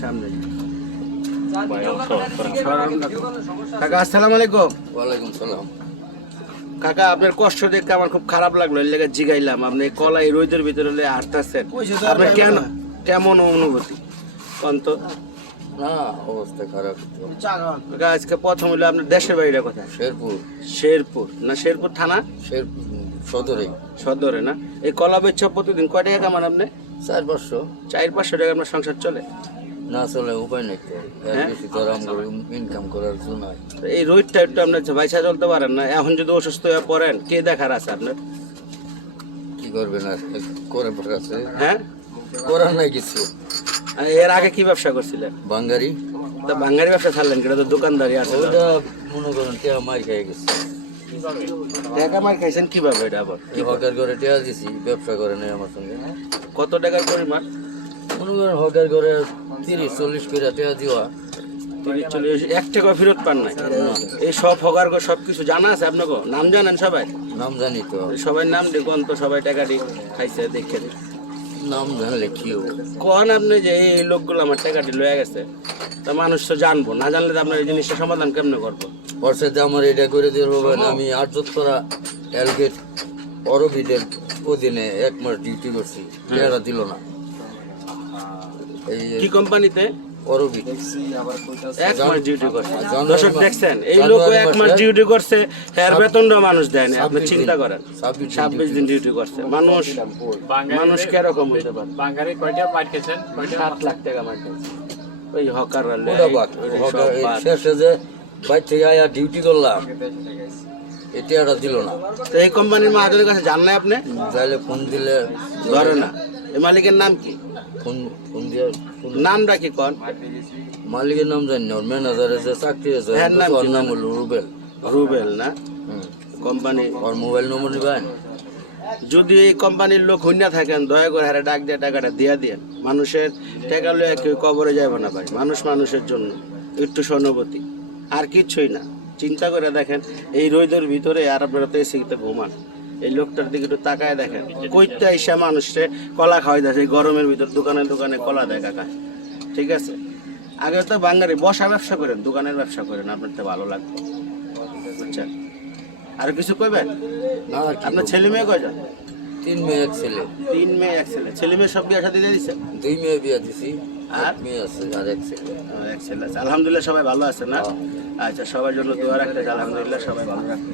সামনে। কাকা আসসালামু আলাইকুম। ওয়ালাইকুম সালাম। কাকা আপনার কষ্ট দেখে আমার খুব খারাপ লাগলো, এর লেগে জিগাইলাম আপনি কলাই রোদের ভিতরে হাঁটতেছেন, আপনার কেমন অনুভূতি কন্ত? না, অবস্থা খারাপ। কাকা আজকে প্রথম হইলো আপনার দেশের বাড়িটা কোথায়? শেরপুর। শেরপুর না শেরপুর থানা? শেরপুর সদরে। সদরে না? এই কলা বেচা প্রতিদিন কয় টাকা কামান আপনি? 400-500। 400-500 টাকা আপনার সংসার চলে? না চলে, উপায় নেই তো। বেশি তো ইনকাম করার জন্য। এই রোদটা একটু আপনার বাইসা চলতে পারেন না? এখন যদি অসুস্থ হয়ে পড়েন কে দেখার আছে আপনার? কি করবেন আর, করে পড়ে আছে। হ্যাঁ, করার নাই কিছু। এর আগে কি ব্যবসা করছিলেন? বাঙ্গারি। তা বাঙালি ব্যবসা ছাড়লেন কিনা? তো দোকানদারি আছে। ওটা মনে করেন টেয়া মার খেয়ে গেছে। টাকা মার খাইছেন কিভাবে? এটা আবার এই হকার করে টেয়া দিছি, ব্যবসা করে নাই আমার সঙ্গে। কত টাকার পরিমাণ? মনে করেন হকার করে 30-40 করে টেয়া দিওয়া। 30-40 1 টাকা ফেরত পান নাই? এই সব হকার সবকিছু জানা আছে আপনাকে? নাম জানেন সবাই? নাম জানি তো। সবাই নাম দেখুন তো, সবাই টাকা দিয়ে খাইছে দেখে নাম জানলে কি হবে? কোন আপনি যে এই লোকগুলো আমার টাকাটি লয়ে গেছে, তা মানুষ তো জানবো না, জানলে তো আপনার এই জিনিসটা সমাধান কেমনে করবো? ওর সাথে আমার এটা করে দিয়ে হবে না। আমি আটজত করা অ্যালগেট অরবিটের অধীনে 1 মাস ডিউটি করছি, এরা দিল না। এই কি কোম্পানিতে? অরবিট। 1 মাস ডিউটি করছে। দর্শক দেখছেন, এই লোক 1 মাস ডিউটি করছে, এর বেতনটা মানুষ দেয় না। আপনি চিন্তা করেন, 26 দিন ডিউটি করছে। মানুষ কিরকম হতে পারে? বাঙালি কয়টা মার খেয়েছেন? 7 লাখ টাকা মার খাইছে ওই হকাররা। শেষে যে বাইর থেকে আয়া ডিউটি করলাম, এটা এরা দিল না। তো এই কোম্পানির মালিকের কাছে জান নাই আপনি? যাইলে ফোন দিলে ধরে না। এই মালিকের নাম কি? ফোন দিয়ে নামটা কি কোন? মালিকের নাম জানি না, ওর ম্যানেজারের যে চাকরি আছে হ্যাঁ, নাম ওর কি? নাম হলো রুবেল। রুবেল না? কোম্পানি ওর মোবাইল নম্বর নিবেন? যদি এই কোম্পানির লোক হইনা থাকেন, দয়া করে হারে ডাক দিয়ে টাকাটা দিয়া দিয়েন। মানুষের টাকা লয়ে কেউ কবরে যাবে না ভাই। মানুষ মানুষের জন্য একটু সহানুভূতি, আর কিচ্ছুই না। চিন্তা করে দেখেন, এই রোদের ভিতরে আর আপনারা তো এসিতে ঘুমান, এই লোকটার দিকে একটু তাকায় দেখেন। কইতে আইসা মানুষে কলা খাওয়াই দেয়, এই গরমের ভিতর দোকানে দোকানে কলা দেয় কাকা। ঠিক আছে, আগে তো বাঙালি বসা ব্যবসা করেন, দোকানের ব্যবসা করেন, আপনার তো ভালো লাগবে। বুঝছেন? আর কিছু কইবেন? না, আপনার ছেলে মেয়ে কয়জন? 3 মেয়ে 1 ছেলে। 3 মেয়ে 1 ছেলে। ছেলে মেয়ে সব বিয়ে শাদী দিয়ে দিছে? 2 মেয়ে বিয়ে দিছি, আর 1 মেয়ে আছে আর 1 ছেলে। 1 ছেলে আছে। আলহামদুলিল্লাহ সবাই ভালো আছে না? আচ্ছা, সবার জন্য দোয়া রাখতে, আলহামদুলিল্লাহ সবাই ভালো রাখতে।